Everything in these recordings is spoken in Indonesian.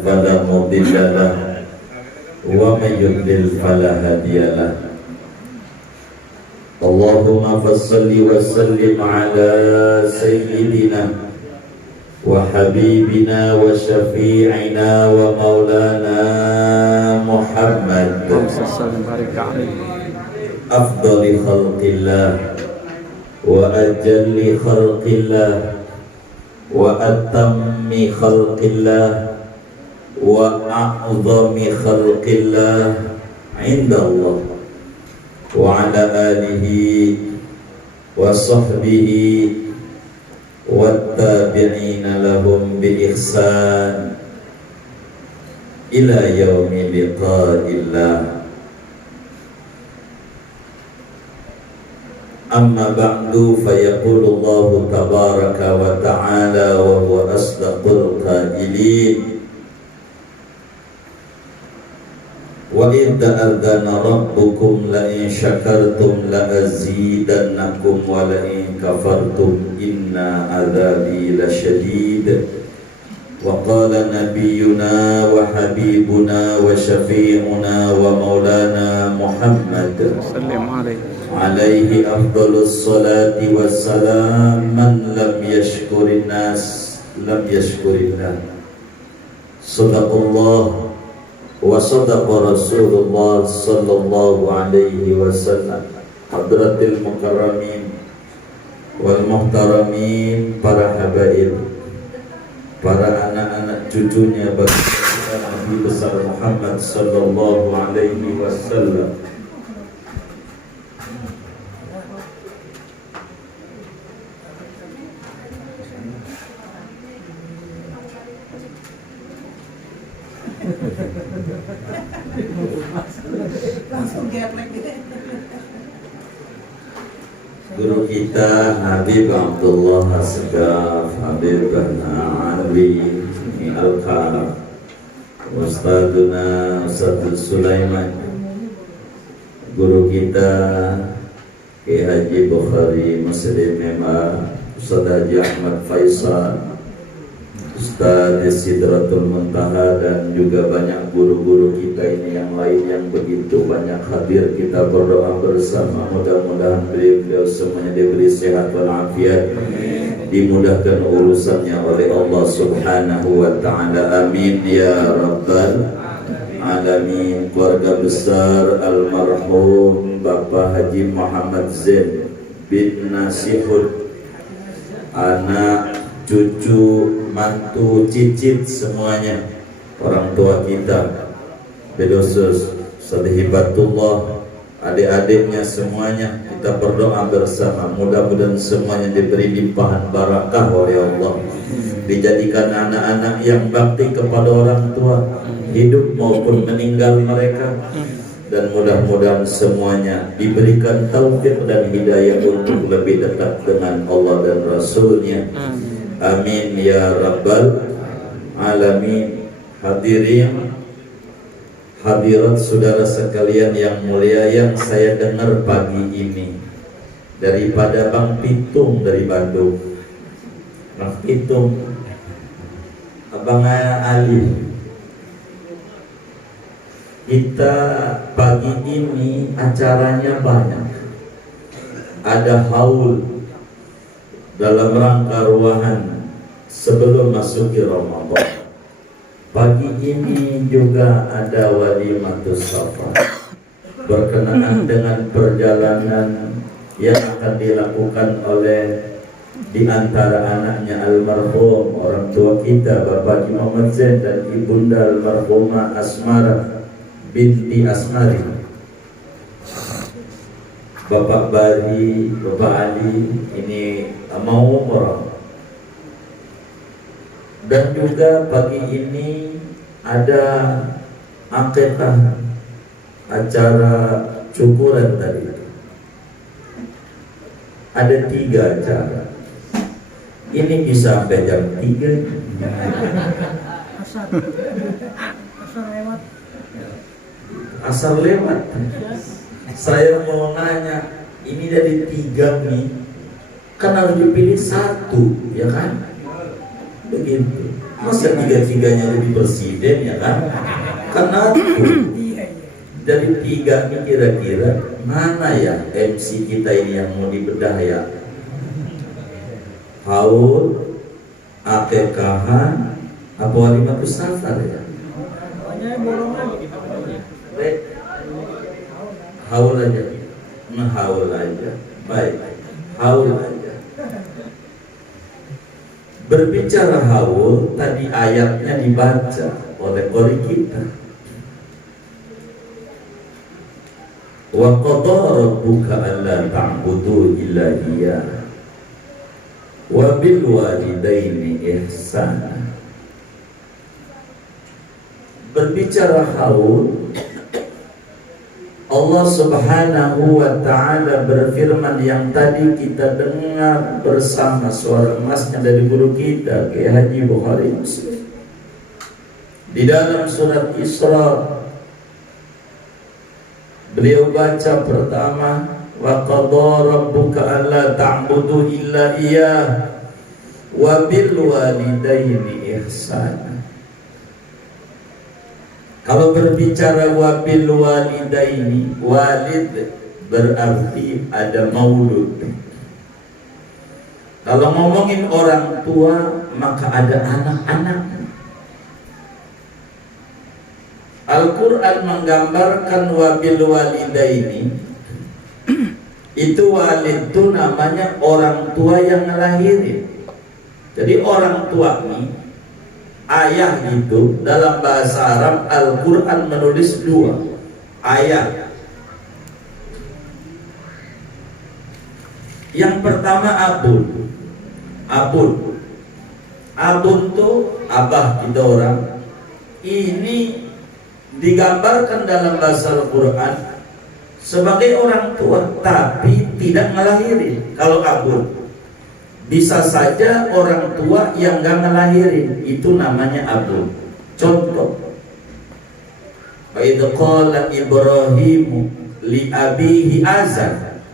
فلا مضل له ومن يضلل فلا هادي له. اللهم فصل وسلم على سيدنا وحبيبنا وشفيعنا ومولانا محمد أفضل خلق الله وأجل خلق الله وأتم خلق الله وأعظم خلق الله عند الله وعلى آله وصحبه والتابعين لهم بإحسان إلى يوم لقاء الله. أما بعد فيقول الله تبارك وتعالى وهو أصدق القائلين وَإِذْ تَأَذَّنَ رَبُّكُمْ لَئِنْ شَكَرْتُمْ لَأَزِيدَنَّكُمْ وَلَئِنْ كَفَرْتُمْ إِنَّ عَذَابِي لَشَدِيدٌ وقال نبينا وحبيبنا وشفيعنا ومولانا محمد عليه أفضل الصلاة والسلام من لم يشكر الناس لم يشكر الله. صدق الله وصدق رسول الله صلى الله عليه وسلم. Hadratil mukarramin wal muhtaramin, para habaib, para anak-anak cucunya baginda Nabi besar Muhammad sallallahu alaihi wasallam. Guru kita Habib Abdullah Asgaf, Habib Ali Al-Khalaf, Ustadzuna Ustadz Sulaiman, guru kita Ki Haji Bukhari Muslim Memar, Ustadz Haji Ahmad Faisal, Ustadz Sidratul Muntaha, dan juga banyak guru-guru kita ini yang lain yang begitu banyak hadir. Kita berdoa bersama, mudah-mudahan beliau semuanya diberi sehat walafiat, dimudahkan urusannya oleh Allah Subhanahu wa Ta'ala. Amin ya rabbal alamin. Keluarga besar almarhum Bapak Haji Muhammad Zain bin Nasihud, anak, cucu, mantu, cicit, semuanya orang tua kita, bedosus Sadihibatullah, adik-adiknya semuanya, kita berdoa bersama, mudah-mudahan semuanya diberi limpahan barakah oleh Allah, dijadikan anak-anak yang bakti kepada orang tua, hidup maupun meninggal mereka, dan mudah-mudahan semuanya diberikan taufik dan hidayah untuk lebih dekat dengan Allah dan Rasulnya. Amin ya rabbal alamin. Hadirin hadirat saudara sekalian yang mulia, yang saya dengar pagi ini daripada Bang Pitung dari Bandung, Bang Pitung, Abang Ali, kita pagi ini acaranya banyak, ada haul dalam rangka ruahan sebelum masuki Ramadan. Pagi ini juga ada walimatus safar berkenaan dengan perjalanan yang akan dilakukan oleh di antara anaknya almarhum orang tua kita Bapak Haji Muhammad Zain dan ibunda almarhumah Asmara binti Asmari, Bapak Bari, Bapak Ali, ini mau umrah. Dan juga pagi ini ada akikah, acara syukuran tadi. Ada 3 acara. Ini bisa sampai jam 3. Asal lewat. Saya mau nanya, ini dari 3 nih, kan harus dipilih 1, ya kan? Begitu. Masa tiga-tiganya lebih presiden ya kan? Karena dari tiga ini kira-kira mana ya MC kita ini yang mau dibedah ya? Haul, akekahan, apa walimatus safar ya? Haul aja, haul aja, baik, haul aja. Berbicara haul, tadi ayatnya dibaca oleh qori kita. Wa qadara rabbuka alla ta'budu illa iyyah wa bil walidaini ihsana. Berbicara haul, Allah Subhanahu wa ta'ala berfirman yang tadi kita dengar bersama suara emasnya dari guru kita Kiai Haji Bukhari Muslim di dalam surat Isra. Beliau baca pertama, wa qadara rabbuka alla ta'budu illa iyyah wa bil walidaini ihsana. Kalau berbicara wabil walidaini, walid berarti ada maulud. Kalau ngomongin orang tua, maka ada anak-anak. Al-Quran menggambarkan wabil walidaini. Itu walid itu namanya orang tua yang ngelahirin. Jadi orang tua ini, ayah itu dalam bahasa Arab Al-Quran menulis dua ayah. Yang pertama abun. Abun tuh abah kita orang. Ini digambarkan dalam bahasa Al-Quran sebagai orang tua, tapi tidak ngelahirin. Kalau abun, bisa saja orang tua yang gak ngelahirin, itu namanya abun. Contoh, Idh qala Ibrahim li abihi Azar.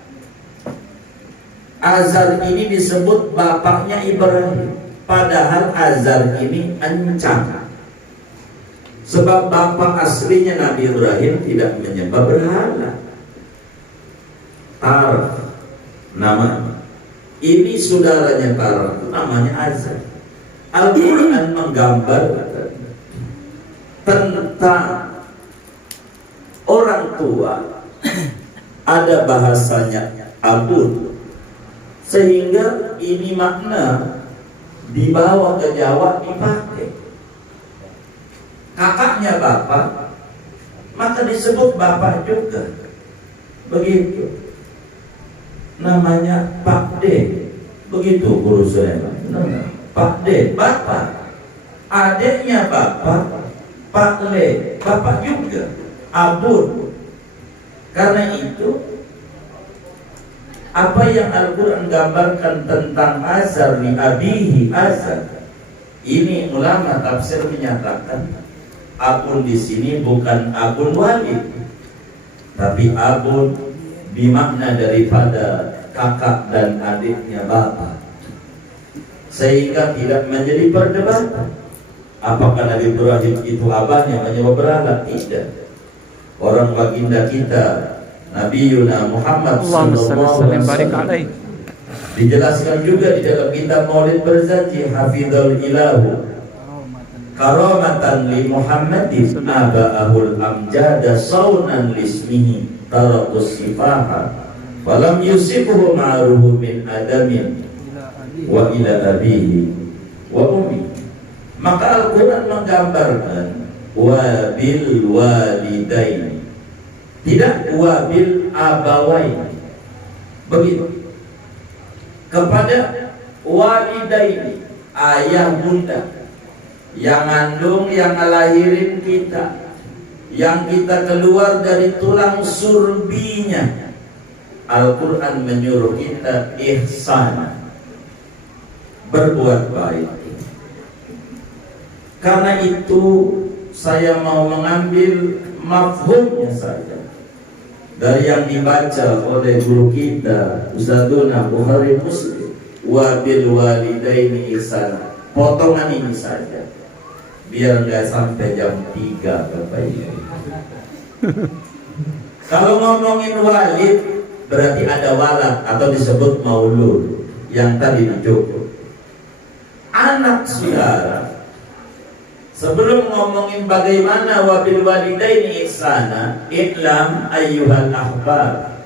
Azar ini disebut bapaknya Ibrahim, padahal Azar ini encang. Sebab bapak aslinya Nabi Ibrahim tidak menyembah berhala. Tar namanya. Ini saudaranya Tara, namanya Azar. Al-Quran menggambarkan tentang orang tua, ada bahasanya abun, sehingga ini makna dibawa ke Jawa dipakai. Kakaknya bapak, maka disebut bapak juga. Begitu. Namanya Pak D, begitu guru saya. Pak D, bapak. Adiknya bapak, Pak Le, bapak juga. Abun. Karena itu, apa yang Al-Quran gambarkan tentang Azar li abihi Azar, ini ulama tafsir menyatakan abun di sini bukan abun walid, tapi abun dimakna daripada kakak dan adiknya bapak, sehingga tidak menjadi perdebatan apakah Nabi Ibrahim itu abahnya menyembah berhala. Tidak. Orang baginda kita Nabi Yuna Muhammad sallallahu alaihi wasallam dijelaskan juga di dalam kitab Maulid Berzanji, hafizul ilahu karamatan li Muhammadin aba'ahul amjada saunan lismihi tarakus sifaha walam yusibhu ma'ruhu min adamin wa ila abihi wa ummi. Maka Al-Quran menggambarkan wabil walidaini, tidak wabil abawaini. Begitu. Kepada walidaini, ayah bunda yang ngandung, yang ngelahirin kita, yang kita keluar dari tulang surbinya. Al-Quran menyuruh kita ihsan, berbuat baik. Karena itu saya mau mengambil mafhumnya saja dari yang dibaca oleh guru kita Ustadzuna Bukhari Muslim, wabil walidaini ihsan. Potongan ini saja. biar nggak sampai jam 3 Bapak Ibu. Kalau ngomongin walid berarti ada walad atau disebut maulud yang tadi dicukup. Anak saudara, sebelum ngomongin bagaimana wabil walidaini ihsana, iklam ayyuhal ahbab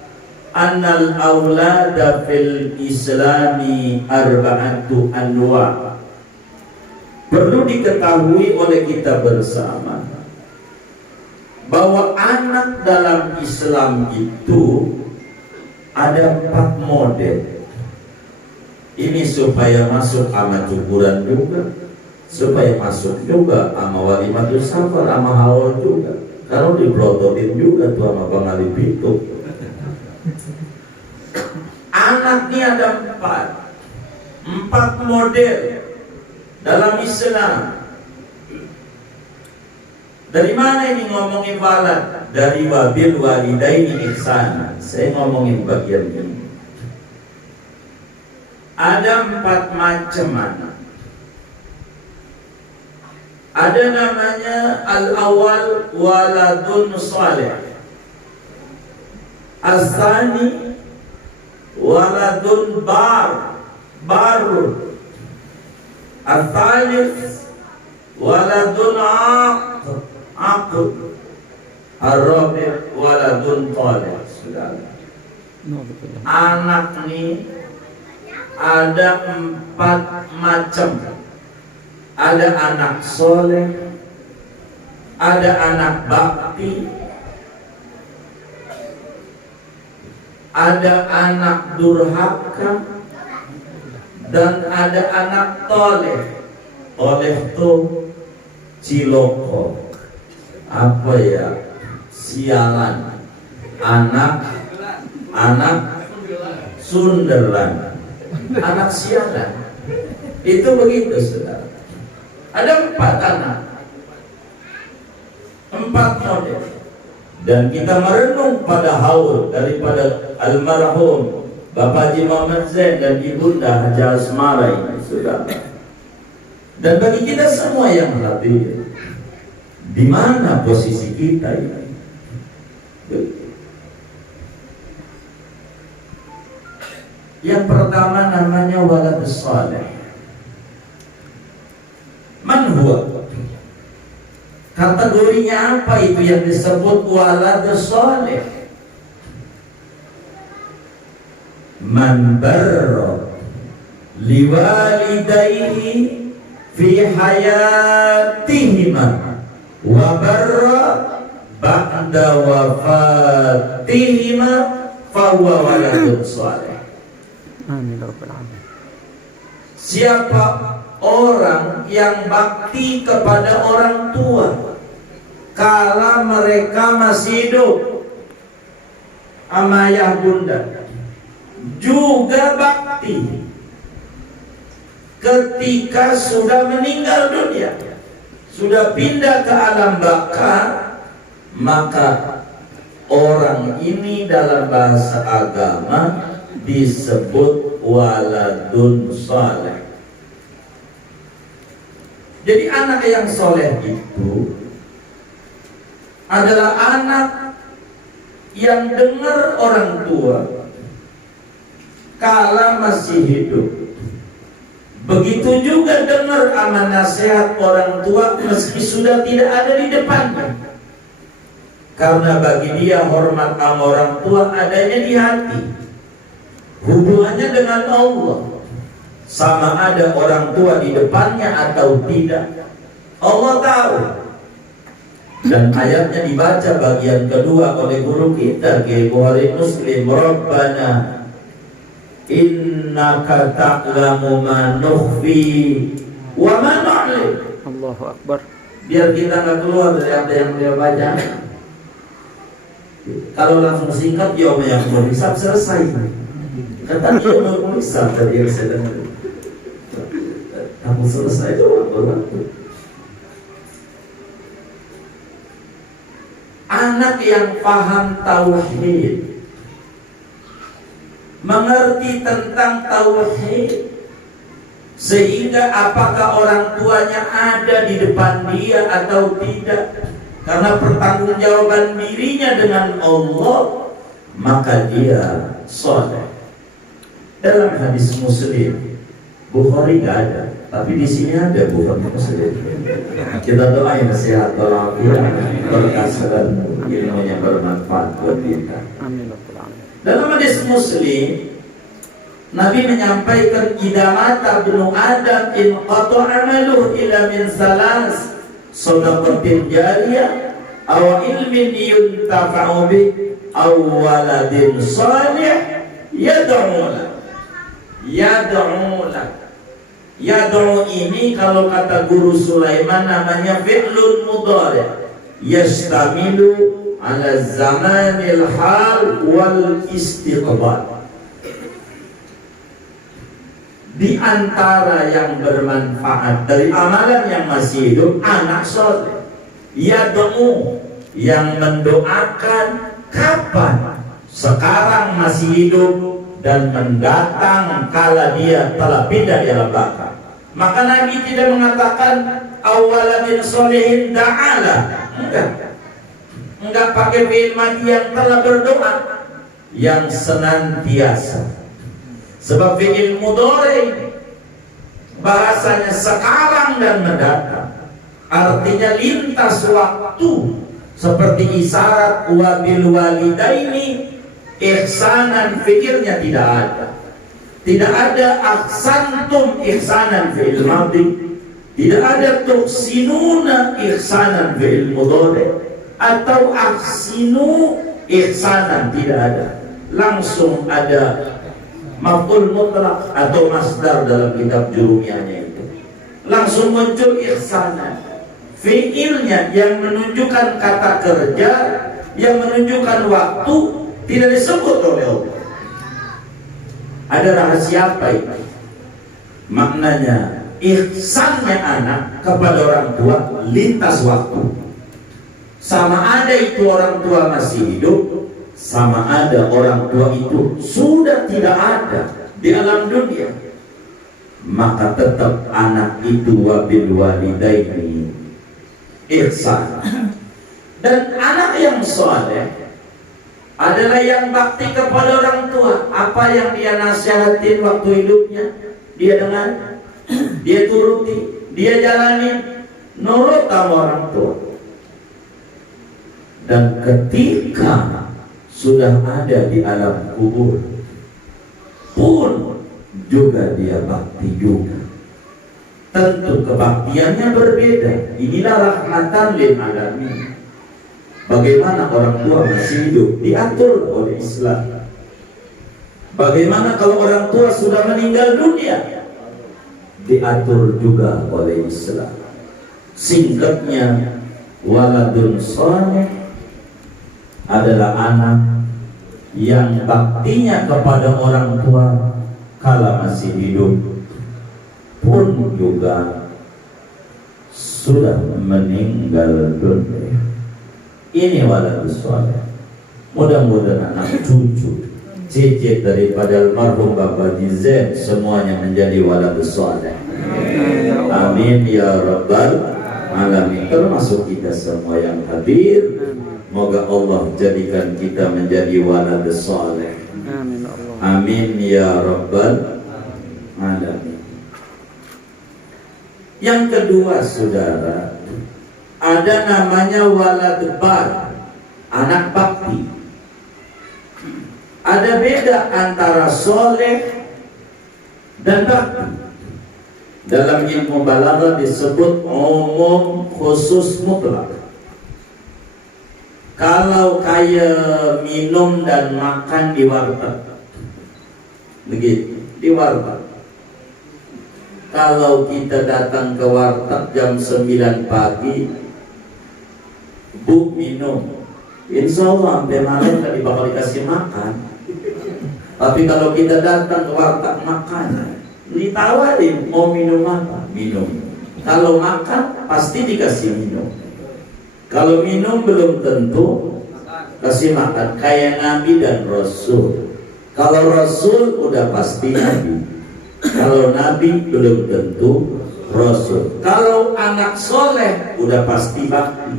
annal aulada fil islami arba'atu anwa. Perlu diketahui oleh kita bersama bahwa anak dalam Islam itu ada 4 model. Ini supaya masuk sama cukuran juga, supaya masuk juga sama walimatul safar, sama haul juga. Kalau diprototin juga tuh sama Bang Ali Pitu. Anak ini ada 4 model dalam Islam. Dari mana ini ngomongin walad? Dari wabil walidaini ihsana. Saya ngomongin bagian ini. Ada 4 macam anak. Ada namanya al-awwal waladun salih. As-tsani waladun barun. Al-thalith waladun aql. Ar-rabi' waladun talih. Anak ini ada 4 macam. Ada anak soleh, ada anak bakti, ada anak durhaka, dan ada anak toleh. Toleh itu ciloko, apa ya, sialan, anak sundelan, anak sialan. Itu begitu saudara. Ada 4 anak, 4 model. Dan kita merenung pada haul daripada almarhum Bapak Haji Muhammad Zain dan Ibunda Haji Asmara ini saudara. Dan bagi kita semua yang hadir, di mana posisi kita ini? Yang pertama namanya waladus salih. Man huwa? Kategorinya apa itu yang disebut waladus salih? Man barra liwalidayhi fi hayatihima wa barra ba'da wafatihima fahuwa waladun salih. Amin. Siapa orang yang bakti kepada orang tua kala mereka masih hidup, ama ayah bunda, juga bakti ketika sudah meninggal dunia, sudah pindah ke alam baka, maka orang ini dalam bahasa agama disebut waladun saleh. Jadi anak yang soleh itu adalah anak yang dengar orang tua kala masih hidup. Begitu juga dengar amanah nasihat orang tua meski sudah tidak ada di depannya. Karena bagi dia hormat sama orang tua adanya di hati. Hubungannya dengan Allah, sama ada orang tua di depannya atau tidak, Allah tahu. Dan ayatnya dibaca bagian kedua oleh guru kita Kiai Bukhari Muslim, Rabbana innaka ta'lamu ma nukhfi wa ma nu'lin. Allahu Akbar. Biar kita nggak keluar dari apa yang dia baca. Kalau langsung singkat, ya yang mau hisab selesai. Kata dia mau hisab tadi yang saya dengar. Kamu selesai doang waktu. Anak yang paham tauhid, mengerti tentang tauhid, Sehingga apakah orang tuanya ada di depan dia atau tidak, karena pertanggungjawaban dirinya dengan Allah, maka dia soleh. Dalam hadis Muslim, Bukhari nggak ada, tapi di sini ada Bukhari Muslim. Kita doain sehat walafiat, berkah dan ilmunya bermanfaat buat kita. Dalam hadis Muslim, Nabi menyampaikan, idza mata ibnu Adam in qata'a amaluhu illa min salas, shadaqatin jariyah aw ilmin yuntafa'u bih aw waladin salih yad'u lahu. Yad'u ini kalau kata guru Sulaiman namanya fi'lun mudhari' yastamilu ala zamanil hal wal istiqbal. Di antara yang bermanfaat dari amalan yang masih hidup, anak soleh. Yad'u, yang mendoakan kapan? Sekarang masih hidup dan mendatang kala dia telah pindah di alam baka. Maka Nabi tidak mengatakan awaladin solehin da'ala. Enggak pakai fi'il madhi yang telah berdoa, yang senantiasa. Sebab fi'il mudhari bahasanya sekarang dan mendatang, artinya lintas waktu, seperti isyarat wa bil walidaini ihsanan, fikirnya tidak ada. Tidak ada ahsantum ihsanan fi'il madhi, tidak ada tuhsinuna ihsanan fi'il mudhari, atau ahsinu ihsanan, tidak ada. Langsung ada maf'ul mutlaq atau masdar dalam kitab Jurumiyahnya itu. Langsung muncul ihsanan. Fi'ilnya yang menunjukkan kata kerja, yang menunjukkan waktu, tidak disebut oleh Allah. Ada rahasia apa itu? Maknanya ihsannya anak kepada orang tua lintas waktu. Sama ada itu orang tua masih hidup, sama ada orang tua itu sudah tidak ada di alam dunia, maka tetap anak itu wabil walidaini ihsan. Dan anak yang soleh adalah yang bakti kepada orang tua. Apa yang dia nasihatin waktu hidupnya, dia dengar, dia turuti, dia jalani, nurut sama orang tua. Dan ketika sudah ada di alam kubur pun juga dia bakti juga. Tentu kebaktiannya berbeda. Inilah rahmatan lil alamin. Bagaimana orang tua masih hidup diatur oleh Islam. Bagaimana kalau orang tua sudah meninggal dunia, diatur juga oleh Islam. Singkatnya, waladun saleh adalah anak yang baktinya kepada orang tua kala masih hidup pun juga sudah meninggal dunia. Ini waladus saleh. Mudah-mudahan anak cucu cicit daripada almarhum Bapak Dizen semuanya menjadi waladus saleh. Amin ya rabbal alamin. Termasuk kita semua yang hadir, moga Allah jadikan kita menjadi waladus saleh. Amin ya rabbal alamin. Yang kedua, saudara, ada namanya walad bar, anak bakti. Ada beda antara soleh dan bakti. Dalam ilmu balaghah disebut umum khusus mutlak. Kalau kayak minum dan makan di warteg, begitu, di warteg. Kalau kita datang ke warteg jam 9 pagi, Bu minum, insya Allah sampai malam tadi bakal dikasih makan. Tapi kalau kita datang ke warteg makan, ditawarin mau minum apa? Minum. Kalau makan pasti dikasih minum. Kalau minum belum tentu kasih makan. Kayak Nabi dan Rasul. Kalau Rasul udah pasti Nabi. Kalau nabi belum tentu rasul. Kalau anak soleh udah pasti bakti.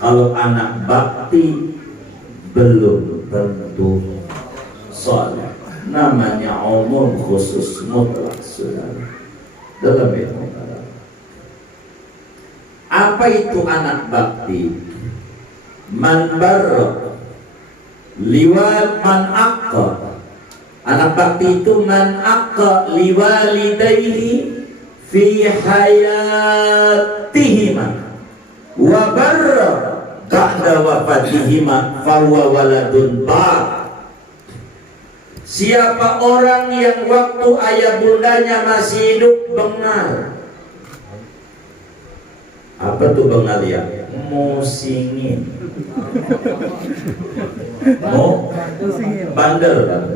Kalau anak bakti belum tentu soleh. Namanya umum khusus mutlak, saudara, dalam ilmu kalam. Apa itu anak bakti? Man barra liwal man aqqa. Anak bakti itu man aqqa liwalidayhi fi hayatihima wa barra ba'da wafatihima fahuwa waladun bar. Siapa orang yang waktu ayah bundanya masih hidup bengal. Apa tuh bengal ya? Musingin. Bandel.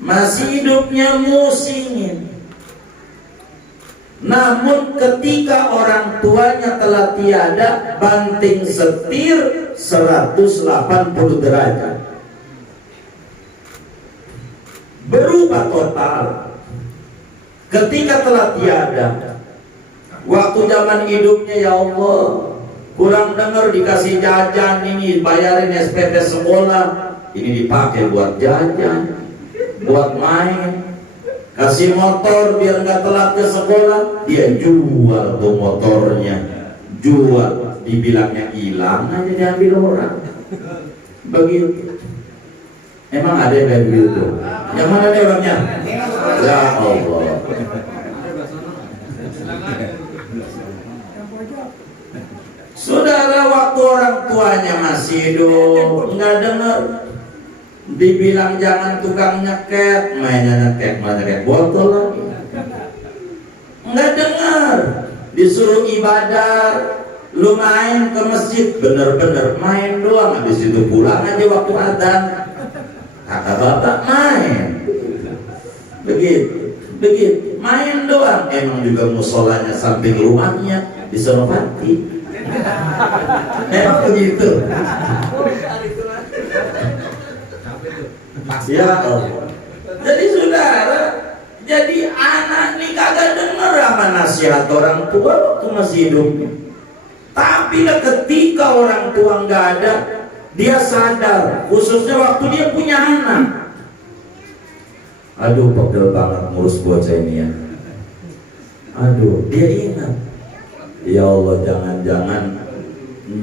Masih hidupnya musingin. Namun ketika orang tuanya telah tiada, banting setir 180 derajat. Berubah total. Ketika telah tiada, waktu zaman hidupnya, ya Allah, kurang dengar dikasih jajan, ini bayarin SPP sekolah, ini dipakai buat jajan, buat main. Kasih motor biar nggak telat ke sekolah, dia jual tuh motornya, jual, dibilangnya hilang aja diambil orang. Begitu. Emang ada yang kayak begitu? Yang mana nih orangnya? Ya Allah. Saudara, waktu orang tuanya masih hidup, nggak dengar. Dibilang jangan tukang nyeket, mainnya nyeket botol lagi. Nggak dengar. Disuruh ibadah, lu main ke masjid, bener-bener main doang. Habis itu pulang aja waktu adzan. Kata bapak main. Begitu, main doang. Emang juga musolanya samping rumahnya di Senopati. Emang begitu. Ya Allah. Jadi saudara, jadi anak nih kagak denger sama nasihat orang tua waktu masih hidup. Tapi ketika orang tua nggak ada, dia sadar, khususnya waktu dia punya anak. Aduh, pegel banget ngurus bocah ini ya. Aduh, dia ingat, ya Allah, jangan-jangan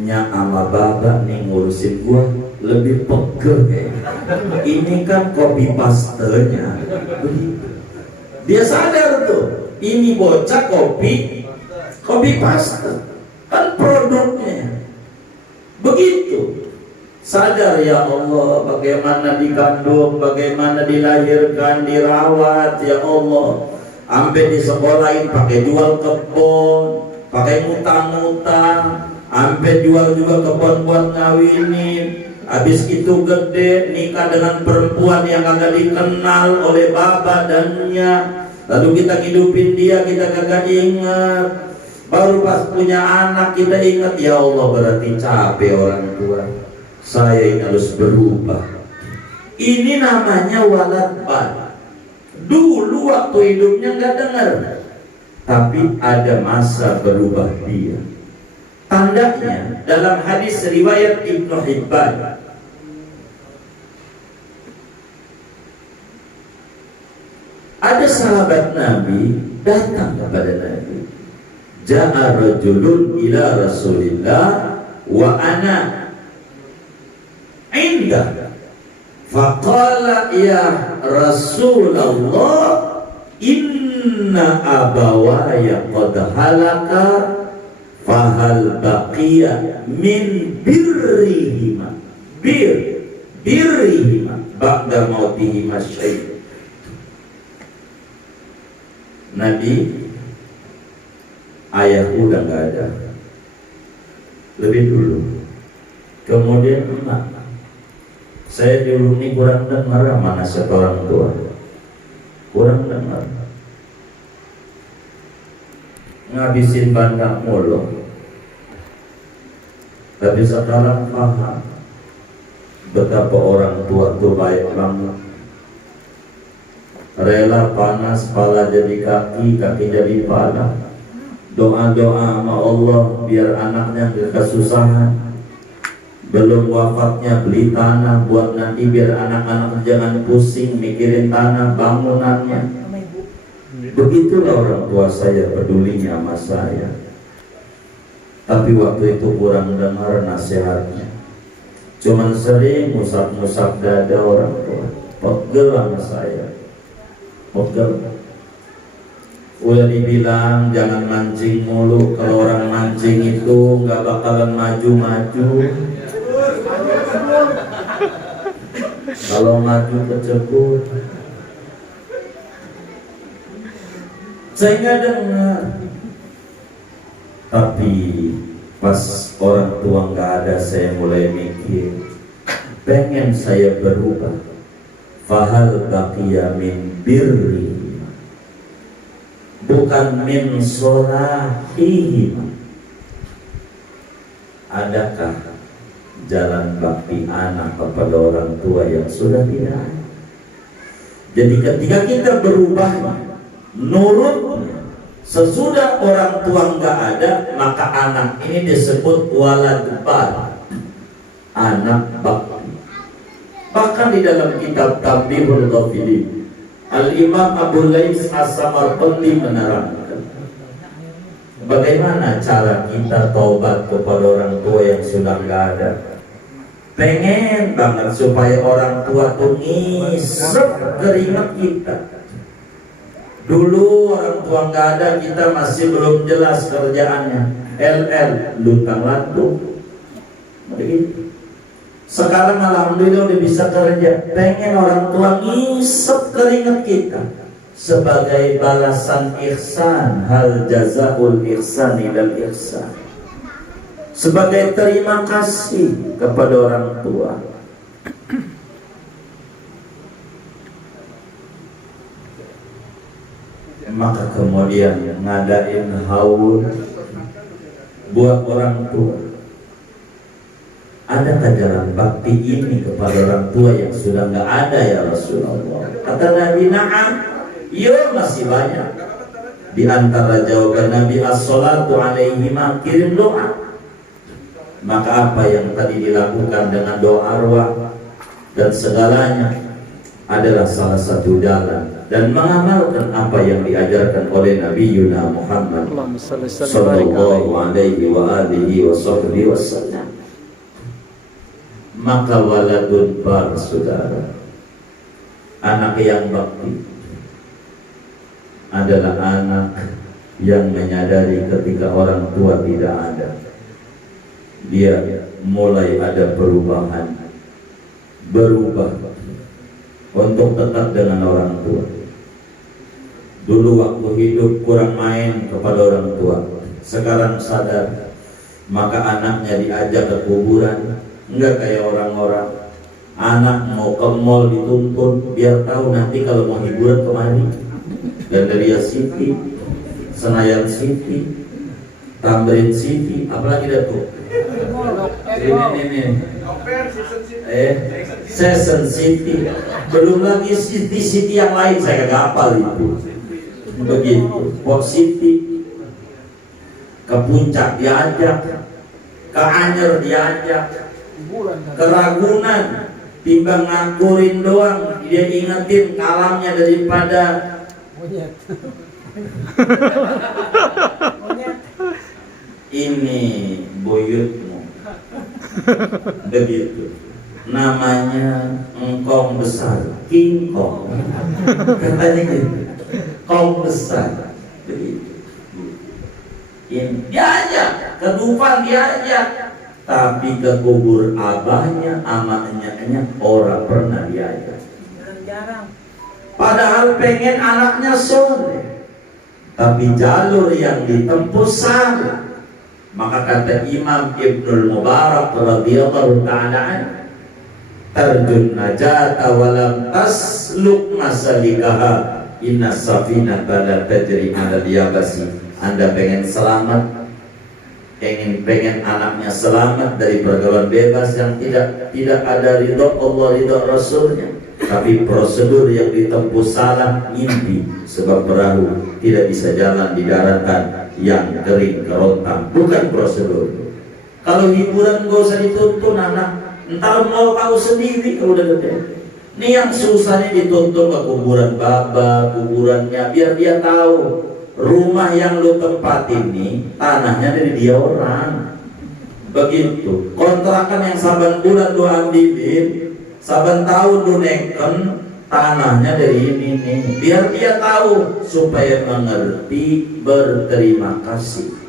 nyak sama baba nih ngurusin gua lebih pegel kayak. Ini kan kopi pastenya. Dia sadar tuh, ini bocah kopi paste kan produknya. Begitu. Sadar, ya Allah, bagaimana dikandung, bagaimana dilahirkan, dirawat, ya Allah. Sampai disekolahin pakai jual kebun, pakai ngutang-ngutang, sampai jual juga kebun buat ngawinin. Habis itu gede, nikah dengan perempuan yang agak dikenal oleh bapa dan nya. Lalu kita hidupin dia, kita kagak ingat. Baru pas punya anak kita ingat, ya Allah, berarti capek orang tua. Saya ini harus berubah. Ini namanya walad bal. Dulu waktu hidupnya nggak dengar, tapi ada masa berubah dia. Tandanya dalam hadis riwayat Ibnu Hibban, ada sahabat Nabi datang kepada Nabi. Ja'a rajulun ila Rasulillah wa ana indah. Faqala ya Rasulullah, inna abawaya qad halaka fahal baqiya min birrihima birrihima ba'da mautihima syai'. Nabi, ayah udah nggak ada lebih dulu. Kemudian emak, saya dulu ini kurang dengar mana siapa orang tua, kurang dengar, ngabisin bandang mulu. Tapi sekarang paham betapa orang tua itu baik banget. rela panas, pala jadi kaki, kaki jadi pala. Doa-doa sama Allah biar anaknya gak kesusahan. Belum wafatnya beli tanah buat nanti biar anak-anak jangan pusing mikirin tanah bangunannya. Begitulah orang tua saya pedulinya sama saya. Tapi waktu itu kurang dengar nasihatnya. Cuman sering musab-musab dada orang tua. Pegel sama saya. Pegel. Udah dibilang jangan mancing mulu. Kalau orang mancing itu nggak bakalan maju-maju. Kalau maju kecebur. Saya nggak dengar. Tapi pas orang tua nggak ada, saya mulai mikir, pengen saya berubah. Fahal baqiya min birri, bukan min solahihi. Adakah jalan bakti anak kepada orang tua yang sudah tidak ada? Jadi ketika kita berubah nurut sesudah orang tua nggak ada, maka anak ini disebut walad bar, anak bakti. Bahkan di dalam kitab Tambihul Ghafilin, Al-Imam Abu Lais As-Samarqandi menerangkan bagaimana cara kita taubat kepada orang tua yang sudah nggak ada. Pengen banget supaya orang tua tuh ngisep keringat kita. Dulu orang tua nggak ada, kita masih belum jelas kerjaannya. LL, luntang lantung. Begitu. Sekarang alhamdulillah udah bisa kerja. Pengen orang tua ngisep keringat kita sebagai balasan ihsan. Hal jazaul ihsan ilal ihsan. Sebagai terima kasih kepada orang tua. Maka kemudian ngadain haul buat orang tua. Adakah jalan bakti ini kepada orang tua yang sudah nggak ada ya Rasulullah? Kata Nabi, na'am. Ya, masih banyak. Di antara jawaban Nabi, as-salatu alaihima, kirim doa. Maka apa yang tadi dilakukan dengan doa arwah dan segalanya adalah salah satu jalan dan mengamalkan apa yang diajarkan oleh Nabi Yuna Muhammad sallallahu alaihi wa alihi wasallam. Maka waladun bar, saudara, anak yang bakti adalah anak yang menyadari ketika orang tua tidak ada, dia mulai ada perubahan, berubah untuk dekat dengan orang tua. Dulu waktu hidup kurang main kepada orang tua, sekarang sadar, maka anaknya diajak ke kuburan. Enggak kayak orang-orang, anak mau ke mall dituntun biar tahu nanti kalau mau hiburan kemana. Gandaria City, Senayan City, Tamrin City, apalagi dah tuh. Ini. Season City. Belum lagi city yang lain, saya gak hafal itu. Begitu, Port City, ke Puncak diajak, ke Anyer diajak, ke Ragunan, timbang ngakurin doang, dia ingetin kalamnya daripada ini buyutmu. Begitu. Namanya engkong besar, King Kong. Katanya gitu. Kong besar. Begitu. Ini diajak, ke Dufan diajak, tapi ke kubur abahnya, amaknya orang pernah diajak. Padahal pengen anaknya soleh, tapi jalur yang ditempuh salah. Maka kata Imam Ibnul Mubarak radhiyallahu ta'ala, tarjun najata walam tasluk masalikaha, inna safinata la tajri 'alal yabasi. Anda pengen selamat, pengen anaknya selamat dari pergaulan bebas yang tidak ada ridho Allah, ridho Rasulnya. Tapi prosedur yang ditempuh salah, mimpi. Sebab perahu tidak bisa jalan di daratan yang kering kerontang. Bukan prosedur. Kalau hiburan gak usah dituntun anak, entar mau tahu sendiri kalau udah gede. Ini yang susahnya dituntun ke kuburan baba, kuburannya, biar dia tahu rumah yang lu tempat ini tanahnya dari dia orang. Begitu. Kontrakan yang saban bulan lu ambilin, saban tahun lu neken, tanahnya dari ini nih. Biar dia tahu supaya mengerti, berterima kasih.